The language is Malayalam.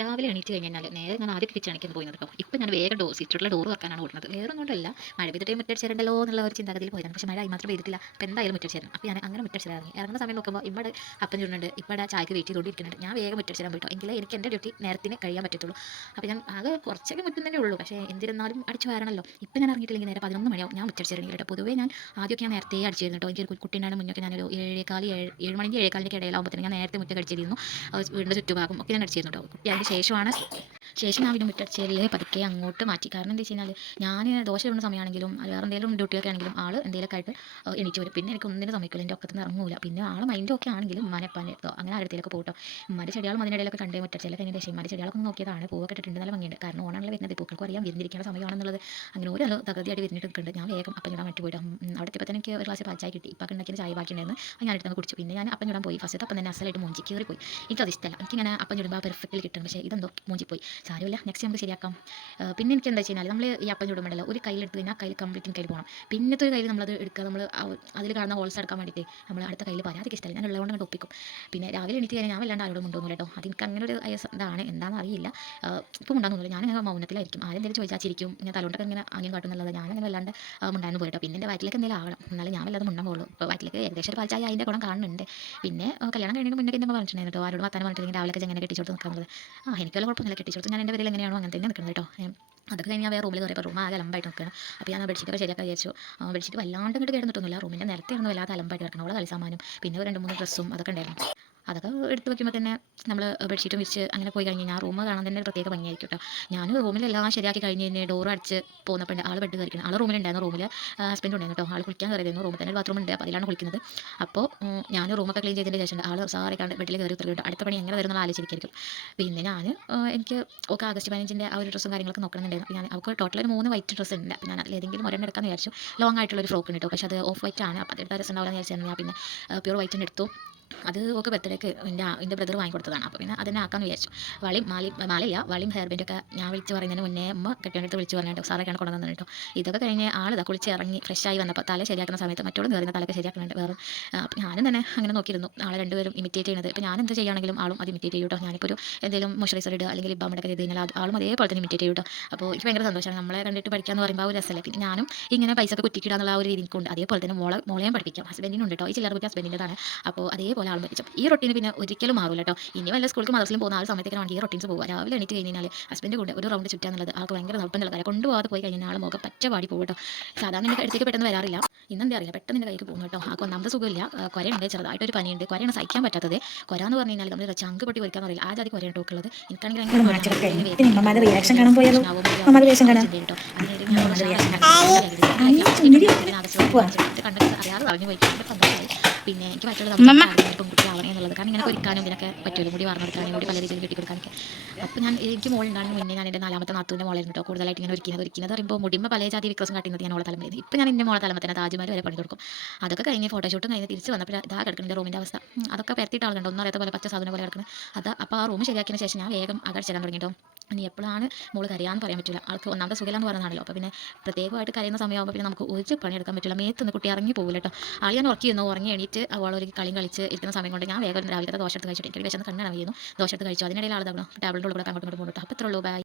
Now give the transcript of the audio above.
രാവിലെ എണീറ്റ് കഴിഞ്ഞാൽ നേരെ ഞാൻ ആദ്യം കിച്ചൺ അടിക്കാൻ പോയി കേട്ടോ. ഇപ്പം ഞാൻ വേഗം സിറ്റൗട്ടിലെ ഡോർ തുറക്കാനാണ് ഓടുന്നത്. വേറെ ഒന്നുകൊണ്ടല്ല, മഴ പെയ്തിട്ട് മുറ്റടിച്ചിരണ്ടല്ലോ എന്നുള്ള ഒരു ചിന്താഗതിയിൽ പോയതാണ്. പക്ഷേ മഴ മാത്രം പെയ്തിട്ടില്ല. അപ്പോൾ എന്തായാലും മുറ്റടിച്ചിരണം. അപ്പോൾ ഞാൻ അങ്ങനെ മുറ്റടിച്ചിറങ്ങി. ഇറങ്ങുന്ന സമയം നോക്കുമ്പോൾ ഇവിടെ അപ്പം ചുണ്ടുണ്ട്, ഇവിടെ ചായക്ക് വെയിറ്റ് ചെയ്തുകൊണ്ടിരിക്കുന്നുണ്ട്. ഞാൻ വേഗം മുറ്റടിച്ചിരാൻ പോയിട്ടോ. എങ്കിലും എനിക്ക് എൻ്റെ ഡ്യൂട്ടി നേരത്തിന് കഴിയാൻ പറ്റത്തുള്ളൂ. അപ്പോൾ ഞാൻ ആകെ കുറച്ചൊക്കെ മുറ്റം തന്നെ ഉള്ളൂ. പക്ഷേ എന്തിരുന്നാലും അടിച്ചു വരണമല്ലോ. ഇപ്പം ഞാൻ ഇറങ്ങിയിട്ടില്ലെങ്കിൽ നേരെ 11 മണിയാവും ഞാൻ മുറ്റടിച്ചിറങ്ങി കേട്ടോ. പൊതുവേ ഞാൻ ആദ്യമൊക്കെ ഞാൻ നേരത്തെ അടിച്ചിരുന്നു കേട്ടോ. എനിക്കൊരു കുട്ടീൻ്റെ മുന്നൊക്കെ ഞാനൊരു 7 മണിക്ക് 7:15 ഇടയിലാകുമ്പോഴത്തേനും ഞാൻ നേരത്തെ മുറ്റം അടിച്ചിരുന്നു. വീടിൻ്റെ ചുറ്റുഭാഗം ഒക്കെ ഞാൻ അടിച്ചിരുന്നു കേട്ടോ. കുട്ടി അതിന് ശേഷം ഞാൻ പിന്നെ മുറ്റടിച്ചതിൽ പതുക്കെ അങ്ങോട്ട് മാറ്റി. കാരണം എന്താ വെച്ച് കഴിഞ്ഞാൽ ഞാൻ ദോശ ഇടുന്ന സമയമാണെങ്കിലും വേറെ എന്തെങ്കിലും ഡ്യൂട്ടിയൊക്കെ ആണെങ്കിലും ആൾ എന്തെങ്കിലുമൊക്കെ ആയിട്ട് എണീറ്റ് വരും. പിന്നെ എനിക്ക് ഒന്നിനും സമയക്കില്ല, എൻ്റെ ഒക്കത്തിന് ഇറങ്ങൂല. പിന്നെ ആൾ മൈൻഡൊക്കെ ആണെങ്കിലും ഉമ്മാനെപ്പാനെ അങ്ങനെ അടുത്തേക്ക് പോട്ടോ. ഉമ്മാൻ്റെ ചെടികളും അതിനിടയിലൊക്കെ കണ്ടേ മുറ്റടിച്ചെല്ലാം കഴിഞ്ഞ ശേഷം ഉമ്മാൻ്റെ ചെടികളൊക്കെ നോക്കിയതാണ്. പൂവൊക്കെ ഇട്ടിട്ടുണ്ട്, നല്ല ഭംഗിയുണ്ട്. കാരണം ഓണാണല്ലോ വരുന്നത്, പൂക്കൾക്കും അറിയാം വിരിഞ്ഞിരിക്കുന്ന സമയമാണെന്നുള്ളത്. അങ്ങനെ ഒരു തകൃതിയായിട്ട് വിരിഞ്ഞിട്ട് നിൽക്കുന്നുണ്ട്. ഞാൻ വേഗം അപ്പം ചുടാൻ വേണ്ടി പോയിട്ട് അവിടെ എത്തിയപ്പോൾ തന്നെ എനിക്ക് ഒരു ഗ്ലാസ് പാൽ ചായ കിട്ടി. ഇപ്പം ഉണ്ടാക്കിയ ചായ ബാക്കിയുണ്ടായിരുന്നു, അത് ഞാൻ എടുത്ത് കുടിച്ചു. പിന്നെ ഞാൻ അപ്പം ചുടാൻ പോയി. ഫസ്റ്റ് അപ്പം തന്നെ അസലായിട്ട് മൂഞ്ചി കയറി പോയി. എനിക്കത് ഇഷ്ടമല്ല. എനിക്കിങ്ങനെ അപ്പം ചുടുമ്പോൾ പെർഫെക്റ്റിൽ കിട്ടണം. പക്ഷേ ഇതെന്തോ മൂഞ്ചിപ്പോയി. സാരമില്ല, നെക്സ്റ്റ് നമുക്ക് ശരിയാക്കാം. പിന്നെ എനിക്ക് എന്താ വെച്ച് കഴിഞ്ഞാൽ നമ്മൾ ഈ അപ്പം ചുടുമ്പോഴല്ലോ ഒരു കയ്യിലെടുത്ത് കഴിഞ്ഞാൽ കയ്യിൽ കംപ്ലീറ്റ് കയ്യിൽ പോകണം. പിന്നത്തെ ഒരു കയ്യിൽ നമ്മളത് എടുക്കുക, നമ്മൾ അതിൽ കാണുന്ന ഹോൾസ് എടുക്കാൻ വേണ്ടിയിട്ട് നമ്മൾ അടുത്ത കയ്യിൽ പരാതിക്ക് ഇഷ്ടമല്ല, ഞാൻ ഉള്ളതുകൊണ്ട് കണ്ട് ഒപ്പിക്കും. പിന്നെ രാവിലെ എണീറ്റ് കഴിഞ്ഞാൽ ഞാൻ വല്ലാണ്ട് ആരോടും കൊണ്ടുപോകുന്നു കേട്ടോ. അത് എനിക്ക് അങ്ങനെ ഒരു ഇതാണ് എന്താണെന്ന് അറിയില്ല. ഇപ്പം ഉണ്ടാകുന്നില്ല, ഞാനിങ്ങനെ മൗനത്തിലായിരിക്കും. ആരെന്തെങ്കിലും ചോദിച്ചാച്ചിരിക്കും, ഞാൻ തലോണ്ടൊക്കെ ഇങ്ങനെ ആംഗ്യം കാട്ടുന്നുള്ളത്. ഞാനങ്ങനെ വല്ലാണ്ട് ഉണ്ടായിരുന്നു പോയിട്ടോ. പിന്നെ എൻ്റെ വയറ്റിലേക്ക് എന്തെങ്കിലും ആകണം, എന്നാലും ഞാൻ വല്ലാതെ മുണ്ടാൻ പോകുള്ളൂ. ഇപ്പോൾ വയറ്റിലേക്ക് ഏകദേശം ഒരു പാൽച്ചായ അതിൻ്റെ ഗുണം കാണുന്നുണ്ട്. പിന്നെ കല്യാണം കഴിഞ്ഞതിന് മുന്നേ എൻ്റെ പറഞ്ഞിട്ടുണ്ടായിരുന്നു കേട്ടോ, ആരോട് വർത്താനം പറഞ്ഞിട്ടുണ്ടെങ്കിൽ രാവിലെ എങ്ങനെ കെട്ടിച്ചോട്ട് നിൽക്കുന്നത്. എനിക്ക് വല്ല കുഴപ്പമൊന്നുമില്ല, കെട്ടിച്ചോട്ട് ഞാൻ എൻ്റെ പേരിൽ എങ്ങനെയാണോ അങ്ങനെ തന്നെ നിൽക്കുന്നത് കേട്ടോ. അതൊക്കെ കഴിഞ്ഞ് ഞാൻ വേറെ റൂമിൽ കയറിയപ്പോൾ റൂം ആകെ അലമ്പായിട്ട് നിൽക്കുകയാണ്. അപ്പോൾ ഞാൻ ബെഡ്ഷീറ്റൊക്കെ ശരിയാക്കാൻ വിചാരിച്ചു. ബെഡ്ഷീറ്റ് വല്ലാണ്ട് ഇങ്ങോട്ട് കിടന്നിട്ടൊന്നുമില്ല, റൂമിൻ്റെ നിലത്തിരുന്ന് വല്ലാതെ അലമ്പായിട്ട് കിടക്കണം. അവളെ കളിസാമാനും പിന്നെ 2-3 ഡ്രസ്സും അതൊക്കെ ഉണ്ടായിരുന്നു. അതൊക്കെ എടുത്ത് വെക്കുമ്പോൾ തന്നെ നമ്മൾ ബെഡ്ഷീറ്റും വിരിച്ച് അങ്ങനെ പോയി കഴിഞ്ഞ് ഞാൻ റൂം കാണാൻ തന്നെ ഒരു പ്രത്യേക ഭംഗിയായിരിക്കും കേട്ടോ. ഞാൻ റൂമിലെല്ലാം ശരിയാക്കി കഴിഞ്ഞ് കഴിഞ്ഞ് ഡോർ അടിച്ച് പോന്നപ്പോൾ ആൾ ബെഡ് കയറിക്കണം. ആൾ റൂമിലുണ്ടായിരുന്നു, റൂമിൽ ഹസ്ബൻഡ് ഉണ്ടായിരുന്നു കേട്ടോ. ആൾ കുളിക്കാൻ കയറിയിരുന്നു, റൂമിൽ തന്നെ ബാത്റൂം ഉണ്ട്, അപ്പോൾ അതിലാണ് കുളിക്കുന്നത്. അപ്പോൾ ഞാൻ റൂമൊക്കെ ക്ലീൻ ചെയ്തതിന് ശേഷം ആൾ സാറി കണ്ട് ബെഡിൽ കയറി ഉത്തരവിട്ട് അടുത്ത പണി എങ്ങനെ വരുന്നുള്ള ആലോചിച്ചിരിക്കും. പിന്നെ ഞാൻ എനിക്ക് ഒക്കെ ആഗസ്റ്റ് 15-ൻ്റെ ആ ഒരു ഡ്രസ്സും കാര്യങ്ങളൊക്കെ നോക്കണമെന്നുണ്ടായിരുന്നു. അപ്പോൾ ഞാൻ അവൾക്ക് ടോട്ടൽ ഒരു 3 വൈറ്റ് ഡ്രസ്സ് ഉണ്ട്. അപ്പോൾ ഞാൻ അതിലേതെങ്കിലും ഒരെണ്ണം എടുക്കാമെന്ന് വിചാരിച്ചു. ലോങ് ആയിട്ടുള്ളൊരു ഫ്രോക്ക് ഉണ്ട് കേട്ടോ, പക്ഷേ അത് ഓഫ് വൈറ്റ് ആണ്. അപ്പോൾ അതെടുത്ത രസം ഉണ്ടാവില്ലെന്ന് വിചാരിച്ചാൽ ഞാൻ പിന്നെ പ്യൂർ വൈറ്റ് തന്നെ എടുത്തു. അത് ഒക്കെ ബർത്ത്ഡേക്ക് എൻ്റെ ബ്രദർ വാങ്ങിക്കൊടുത്തതാണ്. അപ്പോൾ പിന്നെ അതിനെ ആക്കാമെന്ന് വിചാരിച്ചു. വളയും ഹെയർ ബാൻഡൊക്കെ ഞാൻ വിളിച്ച് പറയുന്നതിന് മുന്നേ അമ്മ കെട്ടിയടുത്ത് വിളിച്ച് പറഞ്ഞിട്ട് സാറൊക്കെയാണ് കൊണ്ടുവന്നത് കേട്ടോ. ഇതൊക്കെ കഴിഞ്ഞ് ആളിതാ കുളിച്ച് ഇറങ്ങി ഫ്രഷായി വന്നപ്പോൾ തല ശരിയാക്കുന്ന സമയത്ത് മറ്റോളും കയറുന്ന തലയൊക്കെ ശരിയാക്കുന്നുണ്ട് വേറെ. അപ്പോൾ ഞാനും തന്നെ അങ്ങനെ നോക്കിയിരുന്നു ആളെ രണ്ടുപേരും ഇമിറ്റേറ്റ് ചെയ്യുന്നത്. ഇപ്പോൾ ഞാൻ എന്ത് ചെയ്യുകയാണെങ്കിലും ആളും അത് ഇമിറ്റേറ്റ് ചെയ്യും കേട്ടോ. ഞാനിപ്പോൾ ഒരു എന്തെങ്കിലും മോയ്സ്ചറൈസർ ഇടുക അല്ലെങ്കിൽ ലിപ് ബാം ഇടൊക്കെ ചെയ്ത് കഴിഞ്ഞാൽ ആളും അതേപോലെ തന്നെ ഇമിറ്റേറ്റ് ചെയ്യും കേട്ടോ. അപ്പോൾ എനിക്ക് ഭയങ്കര സന്തോഷമാണ്, നമ്മളെ കണ്ടിട്ട് പഠിക്കാമെന്ന് പറയുമ്പോൾ ആ ഒരു രസമല്ലേ. പിന്നെ ഞാനും ഇങ്ങനെ പൈസ ഒക്കെ കുറ്റിക്കിടുക എന്നുള്ള ആ ഒരു രീതിക്കുണ്ട്. അതേപോലെ തന്നെ മോളെയും പഠിപ്പിക്കാം. ഹസ്ബൻഡിനുണ്ട് കേട്ടോ, ഈ ചില്ലറ കുറ്റി ഹസ്ബൻഡിൻ്റെതാണ്. അപ്പോൾ അതേപോലെ ആളും പഠിച്ചു. ഈ റൊട്ടീന് പിന്നെ ഒരിക്കലും മാറില്ല കേട്ടോ. ഇനി വല്ല സ്കൂൾക്ക് മദ്രസയിലും പോകുന്ന ആ ഒരു സമയത്തേക്കാണ് ഈ റൊട്ടീൻസ് പോകുക. രാവിലെ എണീറ്റ് കഴിഞ്ഞാൽ ഹസ്ബൻഡ് കൂടെ ഒരു റൗണ്ട് ചുറ്റാന്നുള്ളത് ആൾക്ക് ഭയങ്കര നിർബന്ധമുള്ള കാര്യം. കൊണ്ടുപോകാതെ പോയി കഴിഞ്ഞാൽ ആൾ മുഖം പച്ച പാടി പോകും കേട്ടോ. സാധാരണ എൻ്റെ അടുത്തേക്ക് പെട്ടെന്ന് വരാറില്ല, ഇന്നെന്താ അറിയില്ല പെട്ടെന്ന് എൻ്റെ കൈക്ക് പോകും കേട്ടോ. ആൾക്ക് ഒന്നാമത്തെ സുഖമില്ല, കുരയുണ്ട്, ചെറുതായിട്ടൊരു പനിയുണ്ട്. കുരയാണ് സഹിക്കാൻ പറ്റാത്തത്. കുര എന്ന് പറഞ്ഞു കഴിഞ്ഞാൽ നമ്മൾ ചങ്ക് പൊട്ടി വയ്ക്കാൻ അറിയില്ല, ആ ജാതി കുരയാണ് ടോക്കുള്ളത്. എനിക്കാണെങ്കിൽ അറിയാതെ പറഞ്ഞു പോയി. പിന്നെ എനിക്ക് മറ്റുള്ള പെൺകുട്ടി ആവണേ എന്നുള്ളത്, കാരണം ഇങ്ങനെ ഒരുക്കാനും ഇതിനൊക്കെ പറ്റുമല്ലോ, മുടി വാർന്നെടുക്കാനും മുടി പല രീതിയിൽ കെട്ടിക്കൊടുക്കാനൊക്കെ. അപ്പോൾ ഞാൻ എനിക്ക് മോളുണ്ടാകുന്ന മുന്നേ ഞാൻ എൻ്റെ 4ാമത്തെ നാത്തൂൻ്റെ മോളായിരുന്നു കേട്ടോ കൂടുതലായിട്ട് ഇങ്ങനെ ഒരുക്കുന്നത് പറയുമ്പോൾ മുടിമ്പ് പല ജാതി വിക്രസം കാട്ടുന്നത് ഞാൻ ഓളെ തലമുറ. ഇപ്പോൾ ഞാൻ എൻ്റെ മോളെ തലമുറ തന്നെ താജ്മഹൽ വരെ പണി കൊടുക്കും. അതൊക്കെ കഴിഞ്ഞ് ഫോട്ടോഷൂട്ടും കഴിഞ്ഞ് തിരിച്ച് വന്നപ്പോൾ ഇതാ കിടക്കുന്ന റൂമിൻ്റെ അവസ്ഥ. അതൊക്കെ പരത്തിയിട്ട് ആളുണ്ട്, ഒന്നും അറിയാത്ത പോലെ പച്ച സാധനം പോലെ കിടക്കുന്നത്. അപ്പോൾ ആ റൂം ശരിയാക്കിയതിന് ശേഷം ഞാൻ വേഗം അകടിച്ചിടാൻ തുടങ്ങിയിട്ടോ. ഇനി എപ്പോഴാണ് മോള് കരയാന്ന് പറയാൻ പറ്റില്ല, ആൾക്ക് ഒന്നാമത്തെ സുഖമില്ലാന്ന് പറയുന്നതാണല്ലോ. അപ്പോൾ പിന്നെ പ്രത്യേകമായിട്ട് കരയുന്ന സമയമാകുമ്പോൾ പിന്നെ നമുക്ക് ഒരു പണിയെടുക്കാൻ പറ്റില്ല. മേത്തുനിന്ന് കുട്ടി ഇറങ്ങി പോകില്ല കേട്ടോ. ആൾ ഞാൻ ഉറങ്ങി എണീറ്റ് അവളൊരു കളിയും കളിച്ച് ഇരിക്കുന്ന സമയം കൊണ്ട് ഞാൻ വേഗം രാവിലത്തെ ദോശ എടുത്ത് കഴിച്ചിട്ട് എനിക്ക് വിശന്ന് കണ്ണാണ് വീഴുന്നു. ദോശ എടുത്ത് കഴിച്ചു. അതിനിടയിൽ ആൾ ടേബിളിൻ്റെ ഉള്ളിൽ കൂടെ അങ്ങോട്ട് പോകുന്നു കേട്ടോ. അപ്പോൾ ഇത്രയുള്ളൂ, ബൈ.